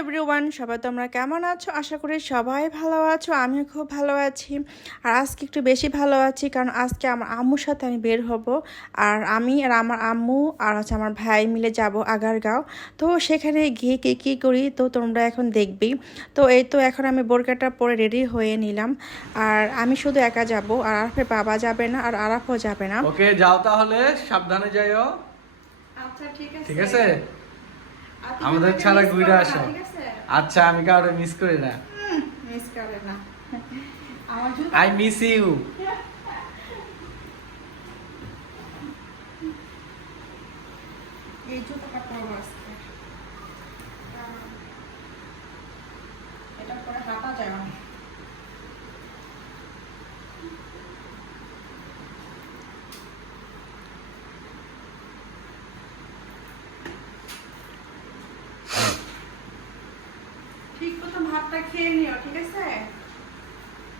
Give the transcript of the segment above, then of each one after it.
Everyone, সবাই তোমরা কেমন আছো? আশা করি সবাই ভালো আছো। আমিও খুব ভালো আছি। আর আজকে একটু বেশি ভালো আছি, কারণ আজকে আমার আম্মুর সাথে আমি বের হব। আর আমি আর আমার আম্মু আর আমার ভাই মিলে যাব আগারগাঁও। তো সেখানে গিয়ে কী করি তো তোমরা এখন দেখবি। তো এই তো এখন আমি বোরকাটা পরে রেডি হয়ে নিলাম। আর আমি শুধু একা যাব, আর আরাফের বাবা যাবে না, আর আরাফও যাবে না। ওকে, যাও তাহলে, সাবধানে যাইও। আচ্ছা ঠিক আছে, ঠিক আছে, আমাদের ছাড়া ঘুরে আসো। আচ্ছা, আমি কাউরে মিস করি না। মিস করে না। I miss you. এই জুতোটা পরবো আজকে। এটা পরে হাঁটা যায় না। ঠিক মতো ভাতটা খেয়ে নিও, ঠিক আছে?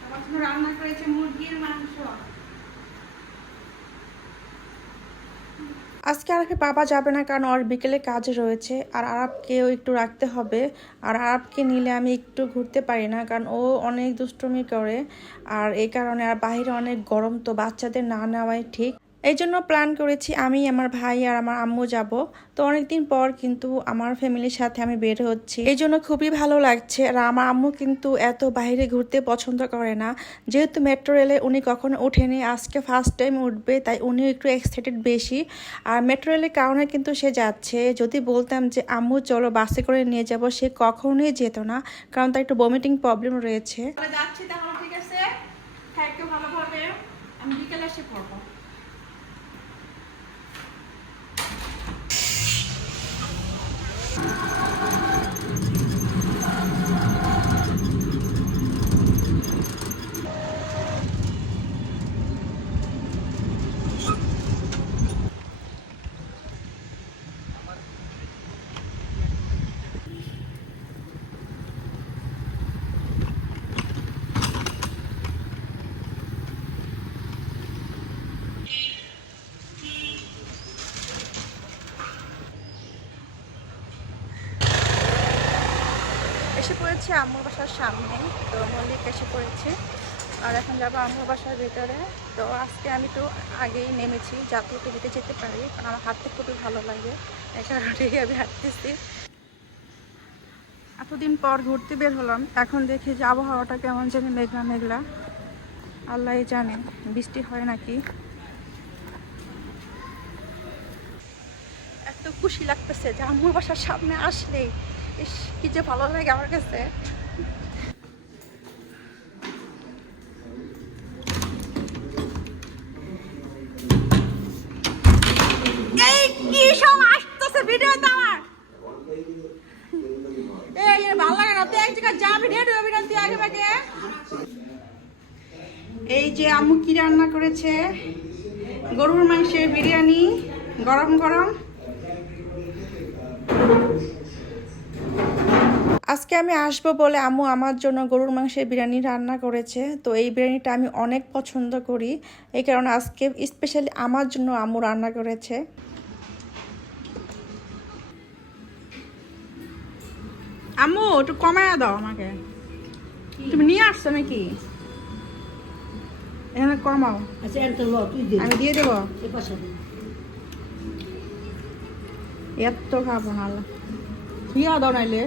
আমার জন্য রান্না করেছে মুরগির মাংস। আজকে আরাফের বাবা যাবে না, কারণ ওর বিকেলে কাজ রয়েছে। আর আরাফকেও একটু রাখতে হবে। আর আরাফকে নিলে আমি একটু ঘুরতে পারি না, কারণ ও অনেক দুষ্টুমি করে। আর এই কারণে, আর বাইরে অনেক গরম, তো বাচ্চাদের না নেওয়াই ঠিক। এই জন্য প্ল্যান করেছি আমি, আমার ভাই আর আমার আম্মু যাব। তো অনেকদিন পর কিন্তু আমার ফ্যামিলির সাথে আমি বের হচ্ছি, এই জন্য খুবই ভালো লাগছে। আর আমার আম্মু কিন্তু এত বাইরে ঘুরতে পছন্দ করে না, যেহেতু মেট্রো রেলে উনি কখনো ওঠেনি, আজকে ফার্স্ট টাইম উঠবে, তাই উনিও একটু এক্সাইটেড বেশি। আর মেট্রো রেলের কারণে কিন্তু সে যাচ্ছে। যদি বলতাম যে আম্মু চলো বাসে করে নিয়ে যাব, সে কখনোই যেত না, কারণ তার একটু ভমিটিং প্রবলেম রয়েছে। যাচ্ছি তাহলে, ঠিক আছে? হ্যাঁ, একটু ভালোভাবে। আমি বিকেলে এসে পড়বো। এসে পড়েছে আম্মুর বাসার সামনে। তো মল্লিক এসে পড়েছে, আর এখন যাবো আম্মুর বাসার ভিতরে। তো আজকে আমি তো আগেই নেমেছি, যাতে একটু হেঁটে যেতে পারি, কারণ আমার হাঁটতে খুবই ভালো লাগে, এই কারণেই আমি হাঁটতেছি। এতদিন পর ঘুরতে বের হলাম। এখন দেখি যে আবহাওয়াটা কেমন জানি মেঘলা মেঘলা, আল্লাহ জানে বৃষ্টি হয় নাকি। এত খুশি লাগতেছে যে আম্মুর বাসার সামনে আসলে, ইস কি যে ভালো লাগে আমার কাছে। এই কি সব আসতেছে ভিডিওতে আমার, এই ভালো লাগে না। তুই এক জায়গায় যা, ভিডিও তুই আগে ভাগে। এই যে আম্মু কি রান্না করেছে, গরুর মাংসের বিরিয়ানি, গরম গরম। আজকে আমি আসবো বলে আম্মু আমার জন্য গরুর মাংসের বিরিয়ানি রান্না করেছে। তো এই বিরিয়ানিটা আমি অনেক পছন্দ করি, এই কারণে আজকে স্পেশালি আমার জন্য আম্মু রান্না করেছে। আম্মু একটু কমায়া দাও আমাকে, তুমি নিয়ে আসছো নাকি? এখানে কমাও। আমি দিয়ে দেবো, এত খাবো না, দিয়ে দাও নাইলে।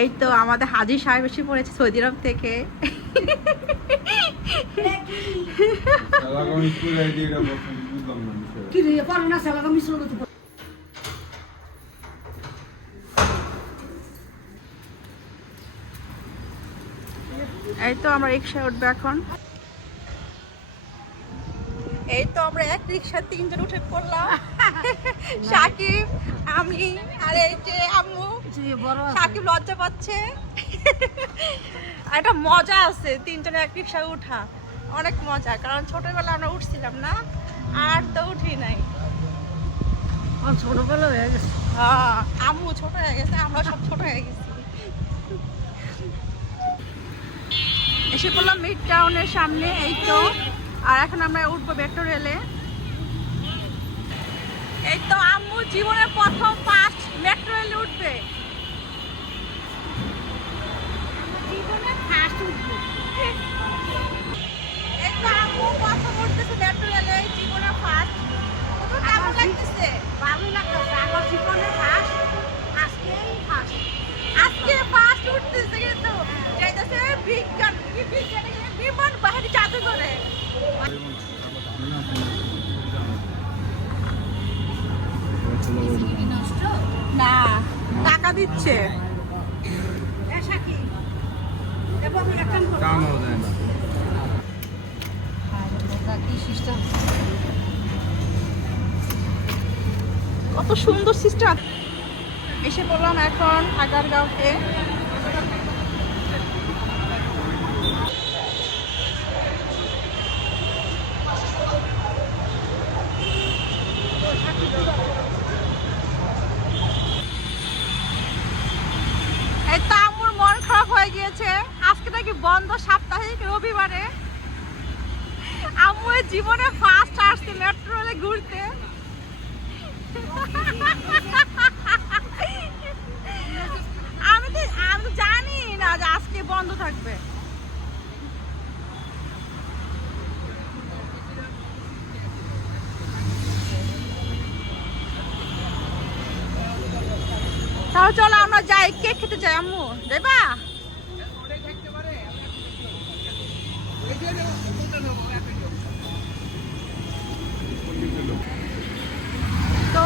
এই তো আমাদের হাজি সাহেব এসে পড়েছে সৌদি আরব থেকে। এই তো আমরা রিক্সায় উঠবো এখন। এই তো আমরা এক রিক্সা তিনজন উঠে পড়লাম, সাকিব, আমি আর এই যে আম্মু। সাকিব লজ্জা পাচ্ছে, আর একটা মজা আছে তিনজনে এক রিক্সায় উঠা, অনেক মজা। কারণ ছোটবেলা আমরা উঠছিলাম না, আর তো উঠি নাই। ছোটবেলা হয়ে গেছে। হ্যাঁ, আম্মু ছোট হয়ে গেছে, আমরা সব ছোট হয়ে গেছি। এসে পড়লাম মিড টাউনের সামনে, এই তো। আর এখন আমরা উঠবো মেট্রো রেলে। এই তো আম্মু জীবনের প্রথম ফার্স্ট মেট্রো রেলে উঠবে। জীবনে ফার্স্ট উঠবো। এই তো আম্মু প্রথম উঠতেছে মেট্রো রেলে, জীবনের ফার্স্ট। কত কেমন লাগতেছে? ভালো লাগতেছে। আমার জীবনে ফার্স্ট, আজকেই ফার্স্ট। আজকে ফার্স্ট উঠতেছে কিন্তু যাইতেছে বিজ্ঞান বিমান বাহিনী জাদুঘরে। না, টাকা দিচ্ছে। কি এবং একটা কি সিস্টেম। কত সুন্দর সিস্টেম। এসে বললাম এখন আগারগাঁওতে। এই তো আম্মুর মন খারাপ হয়ে গিয়েছে, আজকে নাকি বন্ধ সাপ্তাহিক রবিবারে। আম্মু এই জীবনে ফার্স্ট আসছে মেট্রো রেলে ঘুরতে। আমি তো জানি না যে আজকে বন্ধ থাকবে। তাহলে চলো আমরা যাই, কেক খেতে যাই। আম্মু যাইবা? তো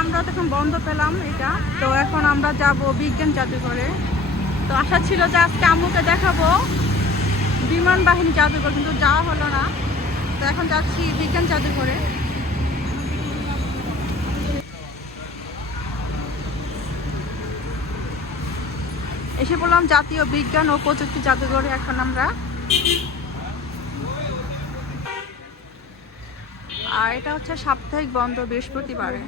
আমরা তখন বন্ধ পেলাম এটা। তো এখন আমরা যাব বিজ্ঞান জাদুঘরে। তো আশা ছিল যে আজকে আম্মুকে দেখাবো বিমান বাহিনী জাদুঘর, কিন্তু যাওয়া হলো না। তো এখন যাচ্ছি বিজ্ঞান জাদুঘরে। এসে বললাম জাতীয় বিজ্ঞান ও প্রযুক্তি জাদুঘরে এখন আমরা। আর এটা হচ্ছে সাপ্তাহিক বন্ধ বৃহস্পতিবারে।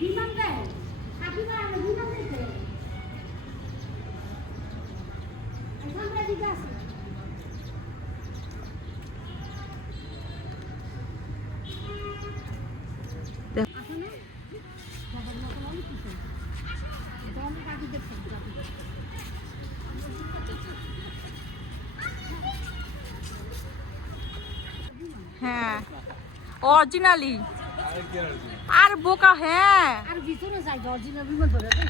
বিমান দেয় কাকিমা, আমি বিমান দিতে এখানটা দিকে আছে। হ্যাঁ, অরিজিনালি। আর বোকা, হ্যাঁ। আর ভিতরে যাই অরিজিনাল বিমান ধরে তো।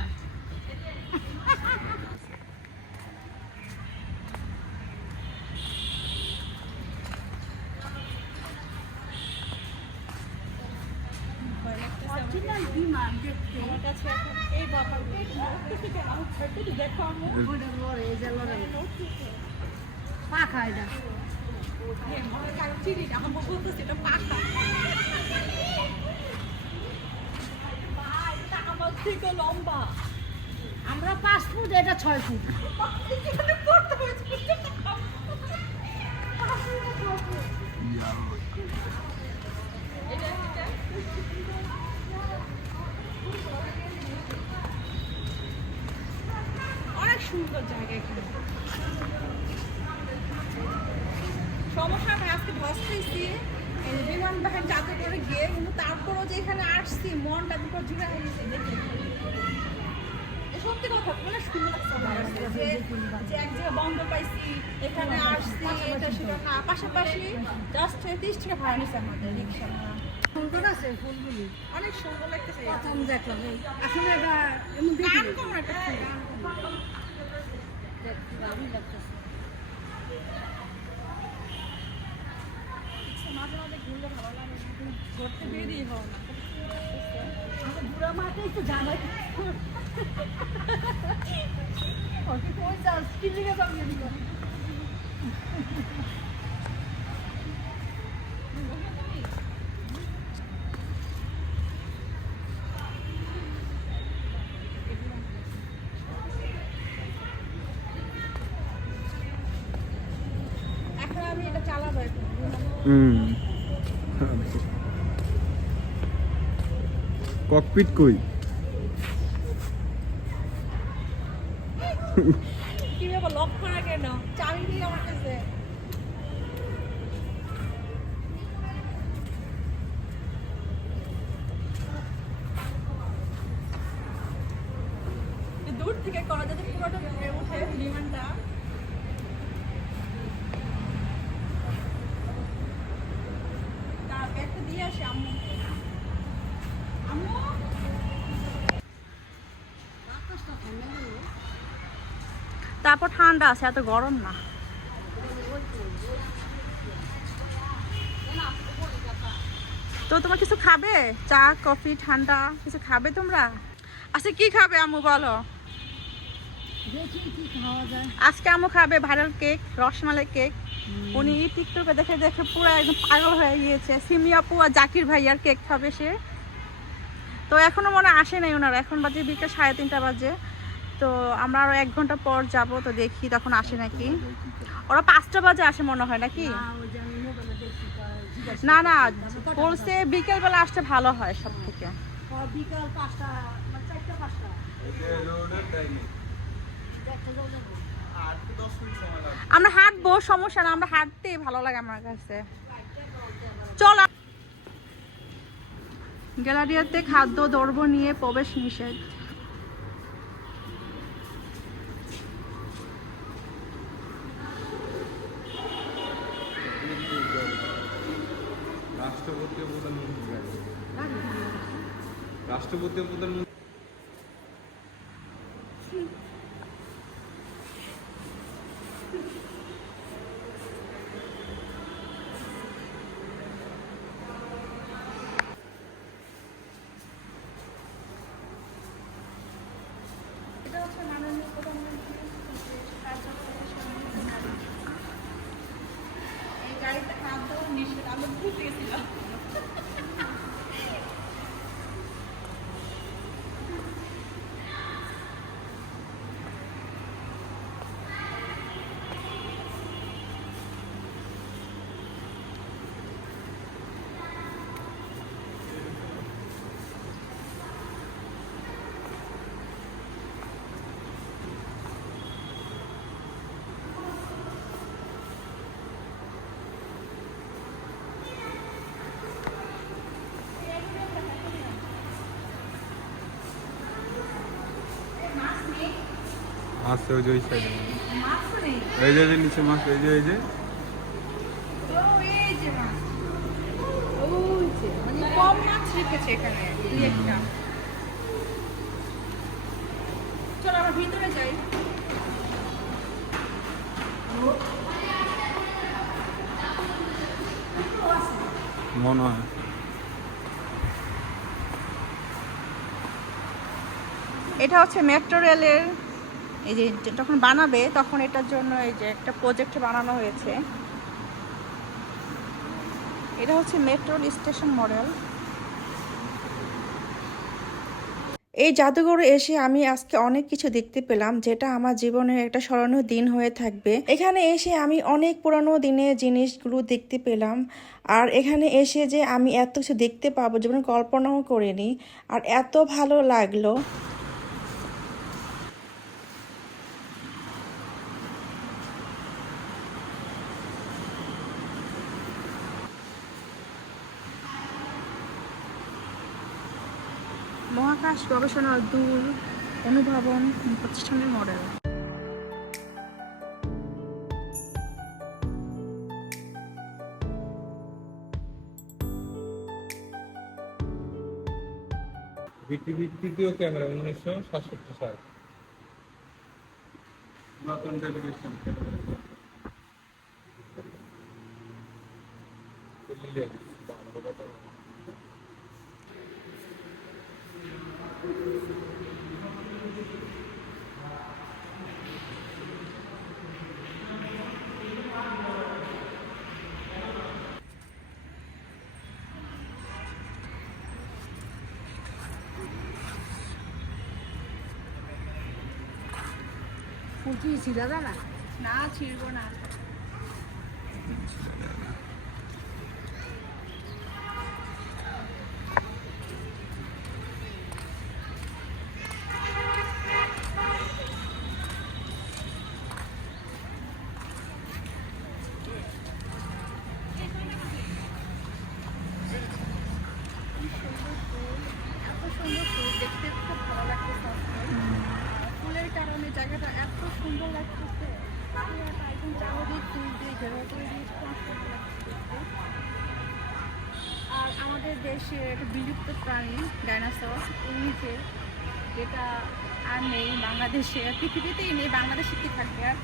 অরিজিনাল বিমান দেখতে আমার কাছে এখন এই ব্যাপার দেখো পাখা এটা লম্বা। আমরা 5 ফুট, এটা 6 ফুট। অনেক সুন্দর জায়গা এখানে। সমস্যা ভাই, আজকে বসতেছি বিমান বাহিনী জাদুঘরে গিয়ে, কিন্তু তারপরও যে এখানে আসছি মনটা দুটো জুড়ে হয়ে গেছে দেখে। সত্যি কথা, মানে সুন্দর লাগছে আমার কাছে যে এক জায়গায় বন্ধ পাইছি, এখানে আসছি, এটা সেটা না, পাশাপাশি জাস্ট 30 টাকা ভাড়া নিচ্ছে আমাদের রিক্সা ভাড়া। সুন্দর আছে ফুলগুলি, অনেক সুন্দর লাগতেছে। প্রথম দেখলাম আসলে এটা এমন গান দেখি কেমন একটা ফুল। ভালোই লাগতেছে। মাঝে মাঝে ঘুরলে ভালো লাগে না, তুমি ঘুরতে বেরিয়ে হও না। আমার বুড়া মাকে একটু জানাই ওকে কই যাস কি লিখে যাবি এদিকে এখন আমি এটা চালাবো এখন ককপিট কই? কিভাবে লক করা কেন চাবি দিয়ে আমার কাছে দূর থেকে করা যাতে পুরোটা উঠে বিমানটা তার ব্যাগটা দিয়ে আসে আম্মু আম্মু তারপর ঠান্ডা আছে, এত গরম না। তো তোমার কিছু খাবে? চা কফি ঠান্ডা কিছু খাবে তোমরা? আচ্ছা কি খাবে আম্মু বলো? আজকে আম্মু খাবে ভাইরাল কেক, রসমালাই কেক। উনি টিকটকে দেখে দেখে পুরো একদম পাগল হয়ে গিয়েছে। সিমি আপু আর জাকির ভাইয়ার কেক খাবে সে। তো এখনো মনে আসে নাই ওনারা, এখন বাজে বিকেল 3:30 বাজে। তো আমরা আরো 1 ঘন্টা পর যাব, তো দেখি তখন আসে নাকি। ওরা 5টা বাজে আসে মনে হয় নাকি? না না, বলছে বিকেল বেলা আসতে ভালো হয় সব থেকে। বিকাল 5টা 4টা 5টা আমরা হাঁটবো, সমস্যা না, আমরা হাঁটতেই ভালো লাগে আমার কাছে। চল। গ্যালারিয়াতে খাদ্য দ্রব্য নিয়ে প্রবেশ নিষেধ। রাষ্ট্রপতি ও প্রধানমন্ত্রী রাষ্ট্রপতি ও প্রধানমন্ত্রী এটা হচ্ছে মাননীয় প্রধানমন্ত্রী এই গাড়িতে খাদ্য নিষেধ, আমি ভুলে গেছিলাম। মাছ ওই যে ওই সাইডে এই যে নিচে মাছ এই যে মানে কম মাছ রেখেছে এখানে দুই একটা। চলো আমরা ভিতরে যাই। মনে হয় এটা হচ্ছে মেট্রো রেলের, এই যে যখন বানাবে তখন এটার জন্য এই যে একটা প্রজেক্ট বানানো হয়েছে। এটা হচ্ছে মেট্রো স্টেশন মডেল। এই জাদুঘরে এসে আমি আজকে অনেক কিছু দেখতে পেলাম, যেটা আমার জীবনের একটা স্মরণীয় দিন হয়ে থাকবে। এখানে এসে আমি অনেক পুরানো দিনের জিনিসগুলো দেখতে পেলাম, আর এখানে এসে যে আমি এত কিছু দেখতে পাবো জীবনে কল্পনাও করিনি, আর এত ভালো লাগলো। মহাকাশ গবেষণা দূর অনুভবন প্রতিষ্ঠানের মডেল। পৃথিবীর তৃতীয় ক্যামেরা 1967 সাল নতুন টেলিভিশন। ফুলকি ছিল না না ছিড়বো না। এত সুন্দর ফুল দেখতে খুব ভালো লাগতেছে। ফুলের কারণে জায়গাটা এত সুন্দর লাগতেছে। পুরোটা একদম চারদিক ফুল দিয়ে ঘেরা করে দিয়েছে, খুব সুন্দর লাগতেছে। আর আমাদের দেশের একটা বিলুপ্ত প্রাণী ডাইনোসর নিচে, যেটা আর নেই বাংলাদেশে, পৃথিবীতেই নেই, বাংলাদেশে কি থাকবে আর।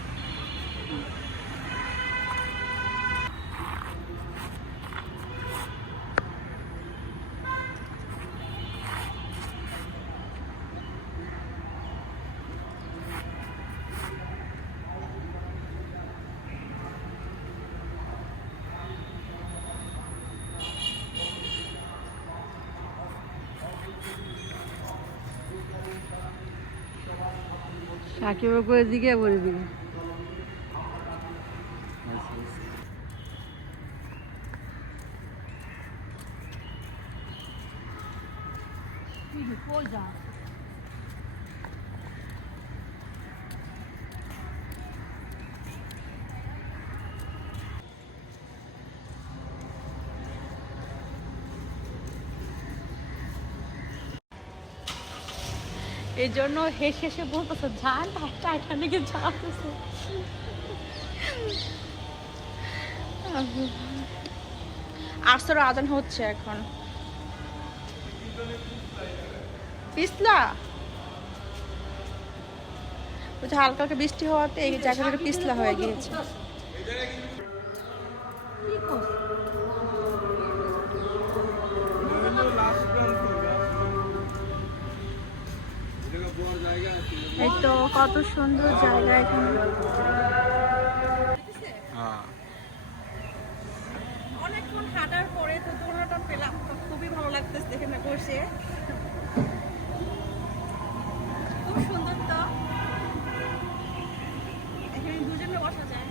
সাকিব করে দিকে বলবি এই জন্য হেসে হেসে বলতেছে যান টাইটানিকে যাচ্ছে। আসর আজান হচ্ছে এখন। পিছলা হালকা হালকা বৃষ্টি হওয়াতে এই জায়গাটা পিছলা হয়ে গিয়েছে। এই তো কত সুন্দর জায়গা এখানে। অনেকক্ষণ হাঁটার পরে তো দোলনাটা পেলাম, তো খুবই ভালো লাগতেছে এখানে বসে। খুব সুন্দর, তো এখানে দুজনে বসা যায়।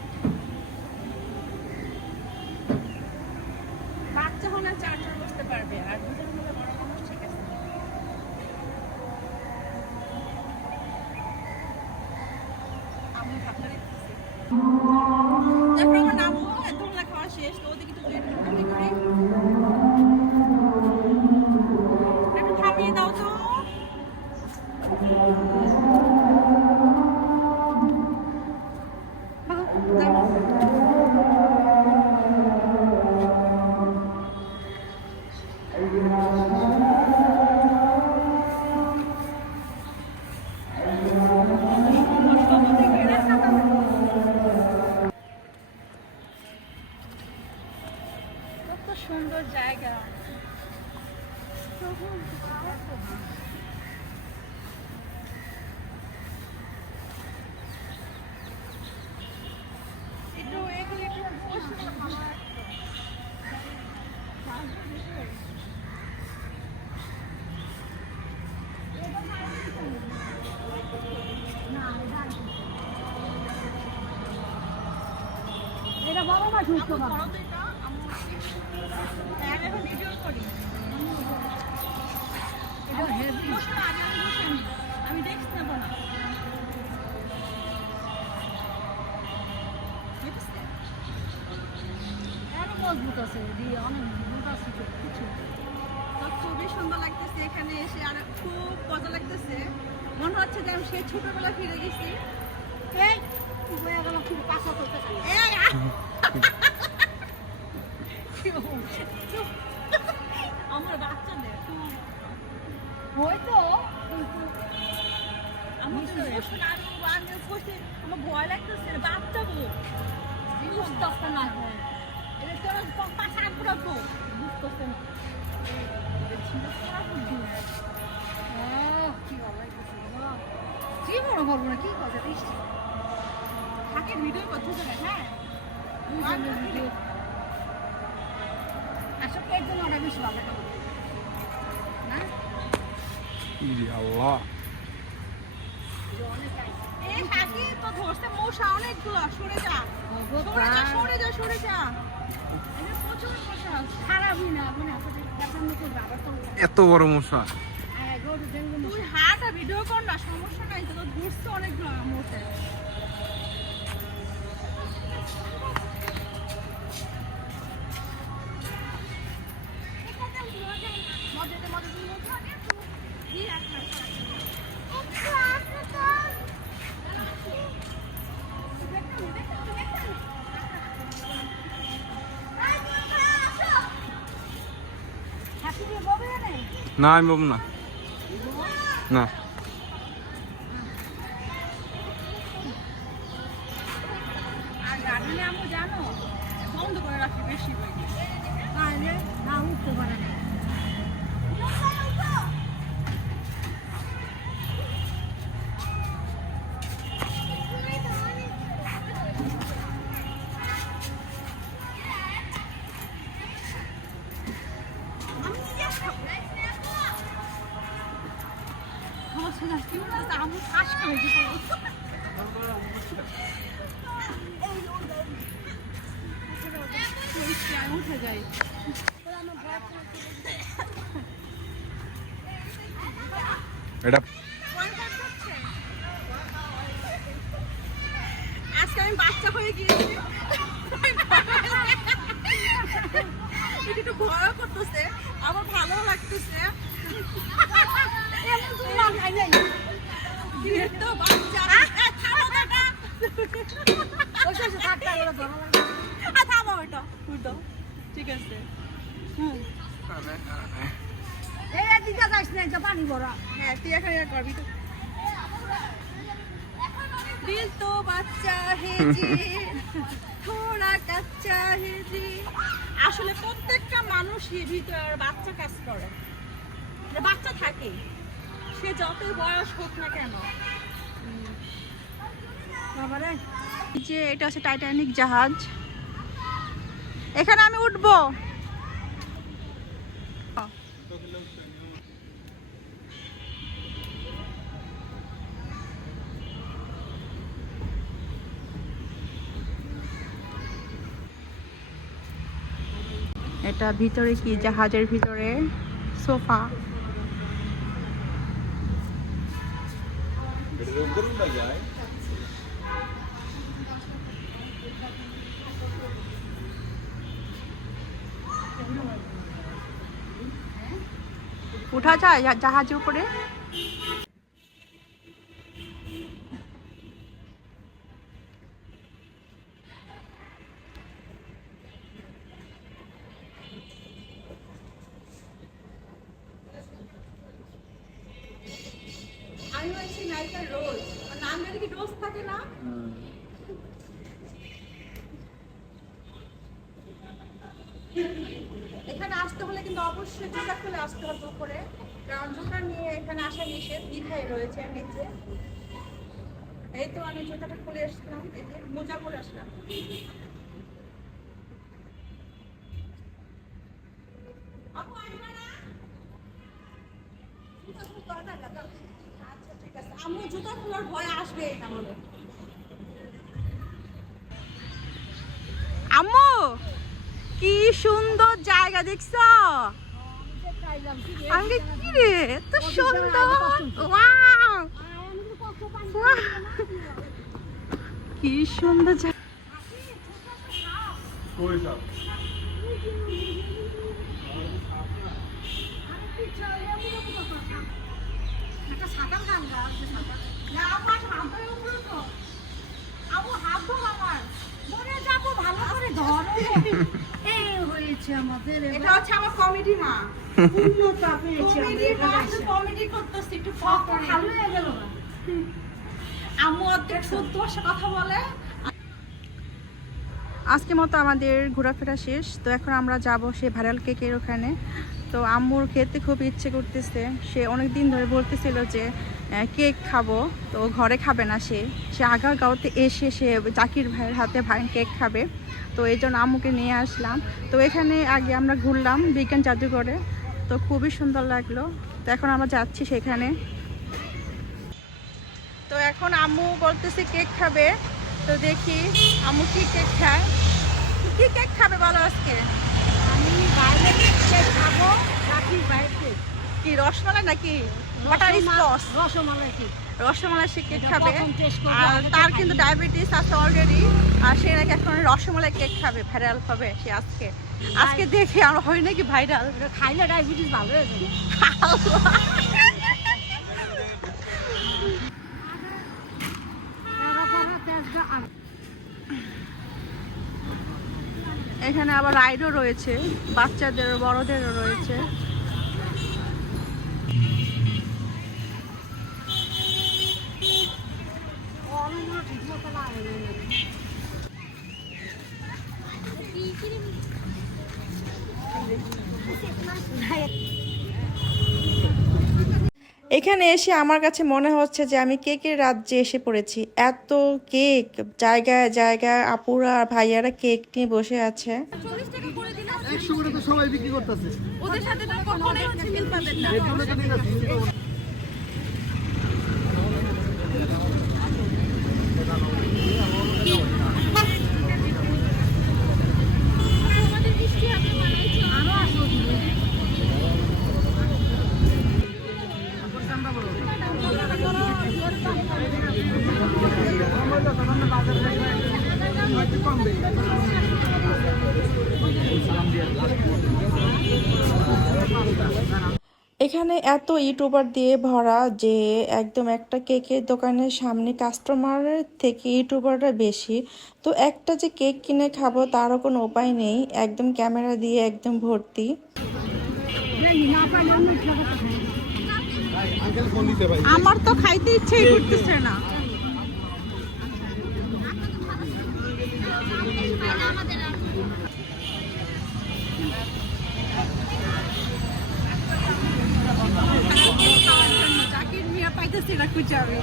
বাচ্চা হলে 4 জন বসতে পারবে, আর দুজন হলে বড় মানুষ ঠিক আছে। আমি ভাবনা দেখতেছি তারপর আমার নামও দোলনা খাওয়া শেষ, তো ওদিকে তো আমি করি একটু থামিয়ে দাও তো। কত সুন্দর জায়গা। একটু এগুলো একটু বসে মামা এটা বড় মাছ উঠতো না ভিডিও করি। আমি দেখছি নেবো না। আরো মজবুত আছে দিয়ে অনেক মজবুত আছে কিছু। তো খুবই সুন্দর লাগতেছে এখানে এসে, আর খুব মজা লাগতেছে। মনে হচ্ছে যে আমি সেই ছোটবেলা ফিরে গেছি। এই বইয়া গেল খুব কাঁচা করতে চাই আমার বাচ্চাদের হয়তো আমার ভয় লাগতেছে, বাচ্চা গো বুঝতে না হয় এটা পাশা পুরো তো বুঝতেছেন কি বড় বলবো না কি কথা বৃষ্টি থাকে ভিডিও করতে হবে হ্যাঁ ভিডিও আসলে কেক জন্য ওটা বেশি ভালো না ইরে আল্লাহ এই থাকে তো ধরতে মশা অনেকগুলো সরে যা সরে যা সরে যা এটা প্রচুর মশা খারাপই না মানে আপনাদের দেখার মতো আবার তো এত বড় মশা গরু ডেঙ্গু তুই হাঁটা ভিডিও কর না সমস্যা নাই তো ঘুরছে অনেকগুলো মশা হাসি দিয়ে বলবে না না আমি বলবো না না আর গার্ডেনে আমি জানো বন্ধ করে রাখি বেশি বই তাহলে না উঠতে পারে না আমার শোনা কি বলতে আমি শ্বাস করে দিতে উঠে যাই এটা আজকে আমি বাচ্চা হয়ে গিয়েছি একটু ভয় করতেছে আমার ভালো লাগতেছে তো বাচ্চা থামো দাদা থামো ওটা উঠো ঠিক আছে এই দিকে যাস না এটা পানি ভরা হ্যাঁ তুই এখানে করবি তো दिल तो বাচ্চা হে জি থোড়া কাচ্চা হে জি আসলে প্রত্যেকটা মানুষই ভিতরে বাচ্চা কাজ করে বাচ্চা থাকে সে যতই বয়স হোক না কেন বাবারে যে এটা হচ্ছে টাইটানিক জাহাজ এখানে আমি উঠবো এটা ভিতরে কি জাহাজের ভিতরে সোফা উঠা যায় জাহাজের উপরে আমি বলছি নায়িকা রোজ নাম যদি কি রোজ থাকে না এখানে আসতে হলে কিন্তু অবশ্যই জুতা খুলে আসতে হবে উপরে কারণ জুতা নিয়ে এখানে আসা নিষেধ লিখাই রয়েছে নিচে এই তো আমি জুতাটা খুলে আসলাম এই যে মোজা পরে আসলাম আপু আসবে না আচ্ছা ঠিক আছে আম্মু জুতা খোলার ভয় আসবে তাহলে আম্মু কি সুন্দর জায়গা দেখছো আঙ্গে কি রে এত সুন্দর ওয়াও কি সুন্দর জায়গা কই সব একটা সাঁতার গান গা না আমার হাত ধরে উপরে তো আম্মু হাত ধর আমার মনে যাবো ভালো করে ধরো এই হয়েছে আমাদের এটা হচ্ছে আমার কমেডি মা পূর্ণতা পেয়েছে কমেডি মা কমেডি করতেছি একটু ভালো হয়ে গেল না আম্মু অর্ধেক 14 বছর কথা বলে আজকের মতো আমাদের ঘোরাফেরা শেষ। তো এখন আমরা যাব সেই ভাইরাল কেকের ওখানে। তো আম্মুর খেতে খুব ইচ্ছে করতেছে, সে অনেক দিন ধরে বলতেছিল যে কেক খাবো, তো ঘরে খাবে না, সে আগারগাঁওতে এসে সে জাকির ভাইয়ের হাতে কেক খাবে। তো এই জন্য আম্মুকে নিয়ে আসলাম। তো এখানে আগে আমরা ঘুরলাম বিজ্ঞান জাদুঘরে, তো খুবই সুন্দর লাগলো। তো এখন আমরা যাচ্ছি সেখানে। তো এখন আম্মু বলতেছে কেক খাবে, তো দেখি আম্মু কি কেক খায়। কি কেক খাবে বলো আজকে? আমি বাইরে কেক খাবো, রাখি বাইরে কি রসমালাই নাকি butterscotch? Rasmalai cake. Rasmalai সে কেক খাবে, প্রথম taste করবো, আর আগে তো তার খাইনি। কিন্তু ডায়াবেটিস আছে অলরেডি, আর সে নাকি এখন রসমালাই কেক খাবে, ভাইরাল হবে সে আজকে। আজকে দেখে আর হয় নাকি ভাইরাল। এটা খাইলে ডায়াবেটিস ভালো হয়ে যাবে। এখানে আবার রাইডও রয়েছে, বাচ্চাদেরও বড়দেরও রয়েছে। এখানে এসে আমার কাছে মনে হচ্ছে যে আমি কেকের রাজ্যে এসে পড়েছি। এত কেক, জায়গায় জায়গায় আপুরা আর ভাইয়ারা কেক নিয়ে বসে আছে। ওদের সাথে তো কখনোই হচ্ছে মিল পাবেন না। এখানে এত ইউটিউবার দিয়ে ভরা যে একদম একটা কেকের দোকানের সামনে কাস্টমারের থেকে ইউটিউবাররা বেশি। তো একটা যে কেক কিনে খাবো তারও কোনো উপায় নেই, একদম ক্যামেরা দিয়ে একদম ভর্তি। আমার তো খাইতে ইচ্ছেই করতেছে না। জাকির মিয়া পাইতেছি না খুঁজাবে।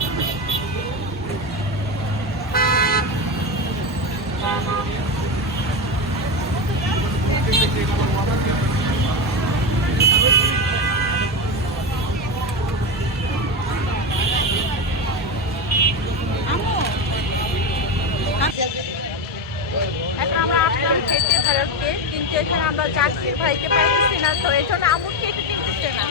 এখন আমরা আসলাম খেতে ভারতকে, কিন্তু এখানে আমরা জাকির ভাইকে পাইতেছি না, তো এই জন্য আমু কেক কিনতেছে না।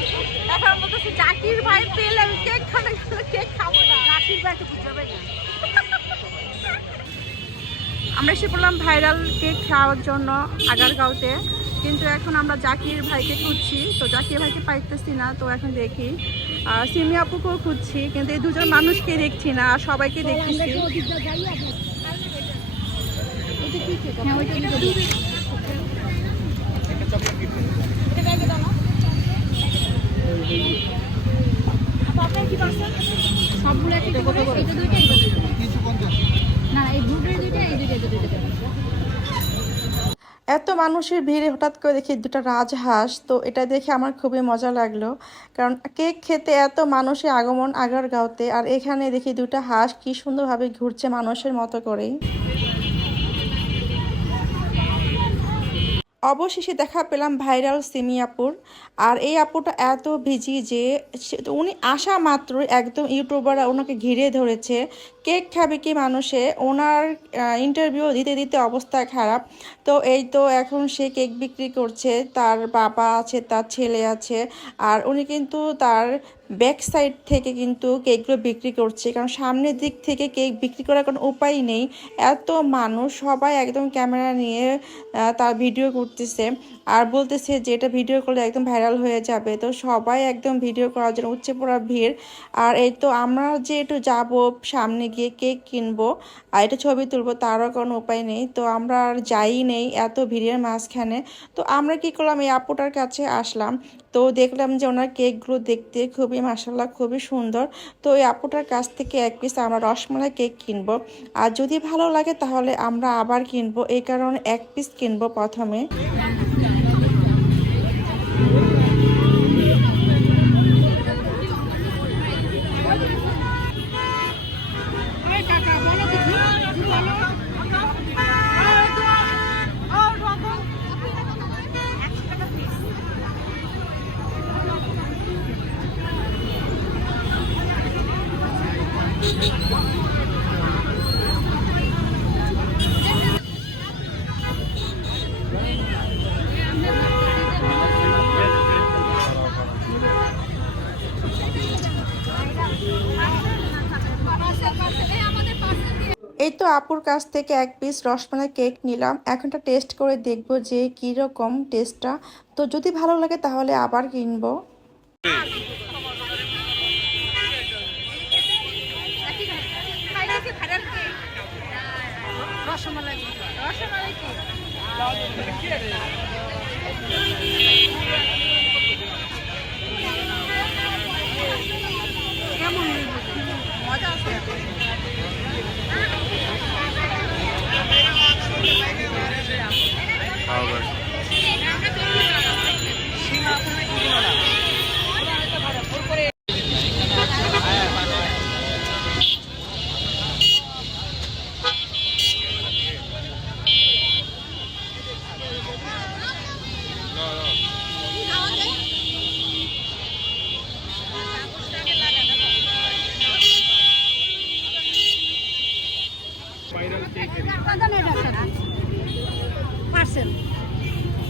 এখন আমরা বলতেছি জাকির ভাই পেলে আমি কেক খানা কেক খাবো না। জাকির ভাই তো বুঝাবে না। আমরা এসে পড়লাম ভাইরাল কেক খাওয়ার জন্য আগারগাঁওতে, কিন্তু এখন আমরা জাকির ভাইকে খুঁজছি, তো জাকির ভাইকে পাইতেছি না। তো এখন দেখি সিমি আপুকেও খুঁজছি, কিন্তু এই দুজন মানুষকে দেখছি না, আর সবাইকে দেখতেছি। সবগুলো একটা করে, এটা দুইটা, এটা দুইটা। না, এই ব্লুটার দুইটা, এই দুইটা, এই দুইটা। এত মানুষের ভিড়ে হঠাৎ করে দেখি দুটো রাজহাঁস, তো এটা দেখে আমার খুবই মজা লাগলো, কারণ কেক খেতে এত মানুষের আগমন আগারগাঁওতে, আর এখানে দেখি দুটো হাঁস কি সুন্দরভাবে ঘুরছে মানুষের মতো করেই। অবশেষে দেখা পেলাম ভাইরাল সিমি আপুর। আর এই আপুটা এত বিজি যে উনি আসা মাত্রই একদম ইউটিউবাররা ওনাকে ঘিরে ধরেছে, কেক খাবে কি মানুষে, ওনার ইন্টারভিউ দিতে দিতে অবস্থা খারাপ। তো এই তো এখন সে কেক বিক্রি করছে, তার বাবা আছে, তার ছেলে আছে, আর উনি কিন্তু তার ব্যাক সাইড থেকে কিন্তু কেকগুলো বিক্রি করছে, কারণ সামনের দিক থেকে কেক বিক্রি করার কোনো উপায় নেই। এত মানুষ সবাই একদম ক্যামেরা নিয়ে তার ভিডিও করতেছে, আর বলতেছে যে এটা ভিডিও করলে একদম ভাইরাল হয়ে যাবে। তো সবাই একদম ভিডিও করার জন্য উচ্চে পড়া ভিড়। আর এই তো আমরা যে একটু যাবো সামনে গিয়ে কেক কিনবো আর এটা ছবি তুলবো, তারও কোনো উপায় নেই। তো আমরা আর যাই নেই এত ভিড়ের মাঝখানে। তো আমরা কি করলাম, এই আপুটার কাছে আসলাম। তো দেখলাম যে ওনার কেকগুলো দেখতে খুবই মাশাআল্লাহ খুবই সুন্দর। তো এই আপুটার কাছ থেকে এক পিস আমরা রসমালাই কেক কিনবো, আর যদি ভালো লাগে তাহলে আমরা আবার কিনবো, এই কারণে এক পিস কিনবো প্রথমে। এই তো আপুর কাছ থেকে এক পিস রসমালাই কেক নিলাম, এখনটা টেস্ট করে দেখবো যে কীরকম টেস্টটা। তো যদি ভালো লাগে তাহলে আবার কিনবো। মজা আছে।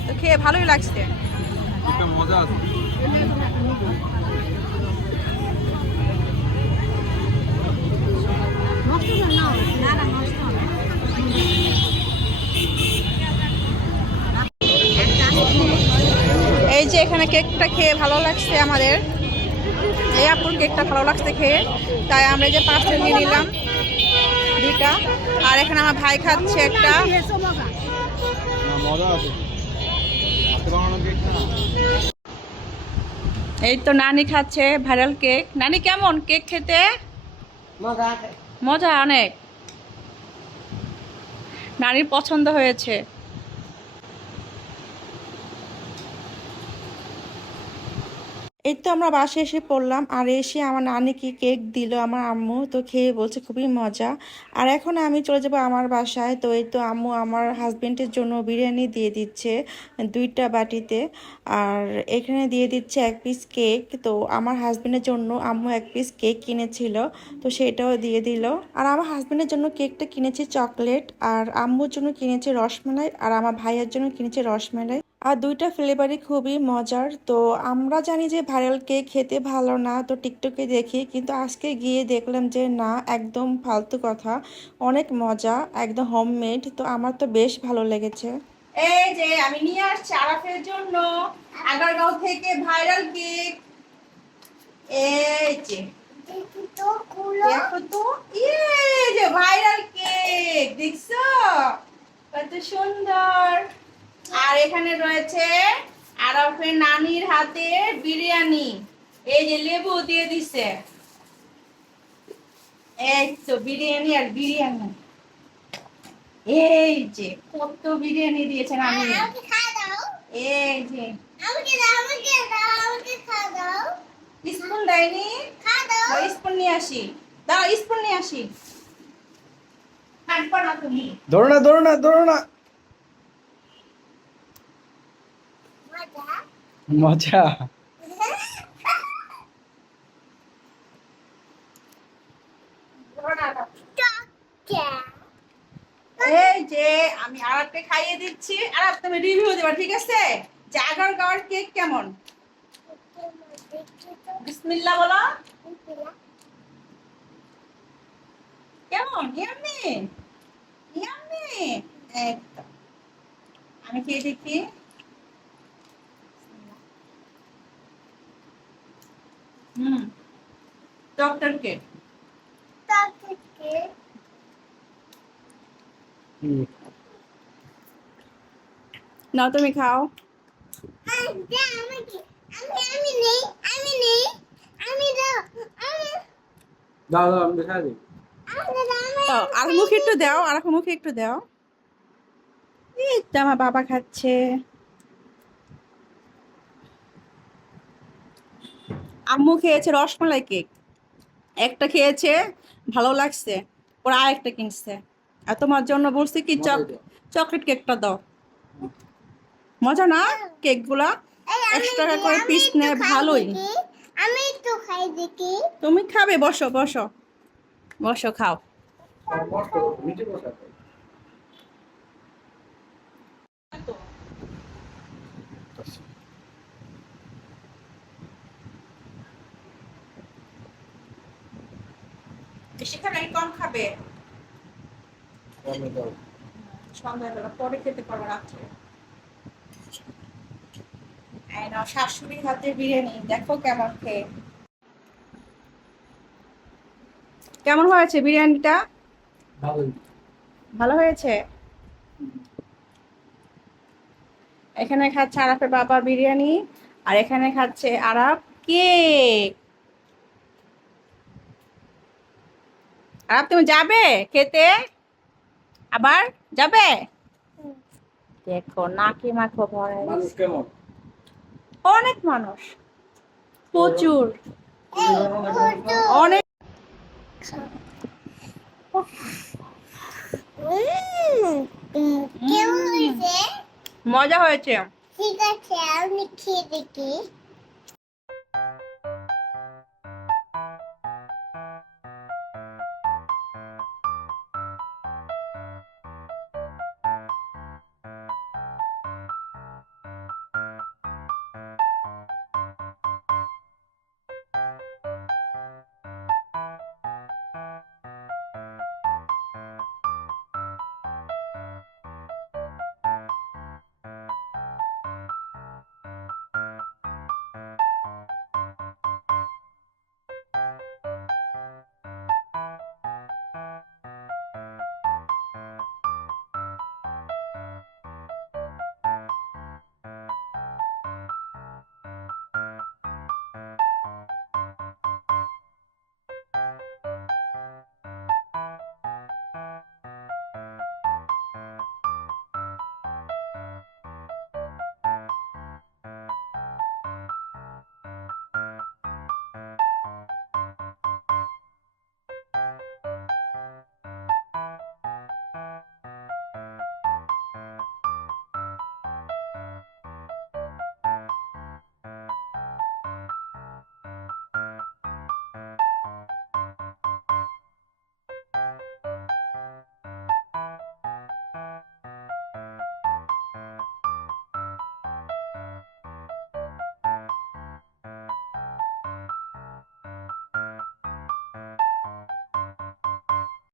তো খেয়ে ভালোই লাগছে। এটা মজা আছে। এই যে এখানে কেকটা খেয়ে ভালো লাগছে আমাদের, এই আপুর কেকটা ভালো লাগছে খেয়ে, তাই আমরা এই যে পার্সেল নিয়ে নিলাম দুইটা। আর এখানে আমার ভাই খাচ্ছে একটা। মজা আছে। এই তো নানি খাচ্ছে ভাইরাল কেক। নানি কেমন কেক খেতে? মজা অনেক, নানির পছন্দ হয়েছে। এই তো আমরা বাসায় এসে পড়লাম, আর এসে আমার নানিকে কেক দিল আমার আম্মু, তো খেয়ে বলছে খুবই মজা। আর এখন আমি চলে যাব আমার বাসায়। তো এই তো আম্মু আমার হাজবেন্ডের জন্য বিরিয়ানি দিয়ে দিচ্ছে দুইটা বাটিতে, আর এখানে দিয়ে দিচ্ছে এক পিস কেক। তো আমার হাজবেন্ডের জন্য আম্মু এক পিস কেক কিনেছিল, তো সেটাও দিয়ে দিল। আর আমার হাজবেন্ডের জন্য কেকটা কিনেছি চকলেট, আর আম্মুর জন্য কিনেছি রসমালাই, আর আমার ভাইয়ের জন্য কিনেছি রসমালাই। আর দুইটা ফ্লেভারই খুবই মজার। তো আমরা জানি যে ভাইরাল কেক খেতে ভালো না, তো টিকটকে দেখি, কিন্তু আজকে গিয়ে দেখলাম যে না, একদম ফালতু কথা, অনেক মজা, একদম হোমমেড। তো আমার তো বেশ ভালো লেগেছে। এই যে আমি নিয়ে আসছি আরাফের জন্য আগারগাঁও থেকে ভাইরাল কেক। এই যে দেখো তো, এই যে ভাইরাল কেক দেখছো কত সুন্দর। আর এখানে রয়েছে আরাফের নানির হাতে বিরিয়ানি, এই যে লেবু দিয়ে দিছে। এই তো বিরিয়ানি আর বিরিয়ানি, এই যে কত বিরিয়ানি দিয়েছে নানি। এই যে স্পুন দেয়নি, স্পুন নিয়ে আসি, দাও স্পুন নিয়ে আসি। কাটবা না তুমি। ধরো না ধরো না ধরো না। মজা। এই যে আমি আরাফকে খাইয়ে দিচ্ছি, আরাফ তুমি রিভিউ দেবা, ঠিক আছে? যে আগারগাঁওয়ের কেক কেমন, বিসমিল্লাহ বলো। কেমন? Yummy yummy. একদম আমি খেয়ে দেখি। ডক্টর কেক নাও তুমি খাও। দাও দাও আমি দেখা দিই। দাও, আর মুখে একটু দাও, আর মুখে একটু দাও। এই তো আমার বাবা খাচ্ছে। আম্মু খেয়েছে রসমালাই কেক, একটা খেয়েছে ভালো লাগছে, ওরা আরেকটা কিনছে। আর তোমার জন্য বলছি কি চকলেট কেকটা দাও। মজা না কেকগুলা? 100 টাকা করে পিস নেয়, ভালোই। আমি একটু খাই দেখি। তুমি খাবে? বসো বসো বসো, খাও। নিচে বসা। বেশি খাবে নাকি কম খাবে? কমে দাও। সন্ধ্যাবেলা পরে খেতে পারবো রাত্রে। এই নাও শাশুড়ির হাতে বিরিয়ানি, দেখো কেমন খেয়ে। কেমন হয়েছে বিরিয়ানিটা? ভালোই। ভালো হয়েছে। এখানে খাচ্ছে আরাফের বাবা বিরিয়ানি, আর এখানে খাচ্ছে আরাফ কেক। আরাফ তুমি যাবে খেতে? আবার যাবে? দেখো নাকি মাখো ভরে। মানুষ কেমন? অনেক মানুষ, প্রচুর, অনেক। কেমন হয়েছে? মজা হয়েছে। ঠিক আছে, আমি খেয়ে দেখি।